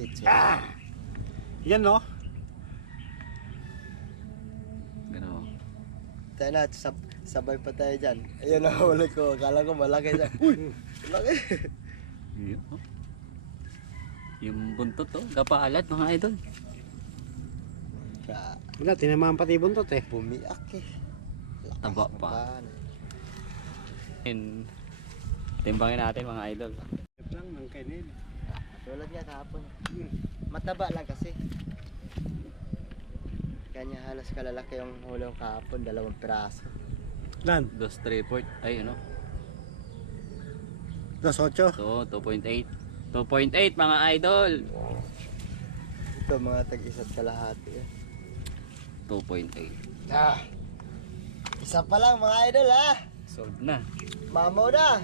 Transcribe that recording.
Teacher. Yan no? Gano. Tayo na, sabay pa tayo dyan. Ayun na, huli ko. Akala ko malaki dyan. Uy! Malaki! Yun, oh. Yung buntot to, kapalat mga idol. Wala, tinamaan pati buntot eh. Bumiak eh. Lakas Taba ng pa. paan. And timbangin natin mga idol. Lang ng kainin. Tulad nga kahapon. Mataba lang kasi. Kanya halos kalalaki yung hulong kahapon, 2 piraso. Lan, 2.3 ay ano. 2.8. So 2.8. 2.8 mga idol. Ito mga tag-isa't kalahati eh. 2.8. Isa pa lang mga idol ha. Solved na. Mamaw na.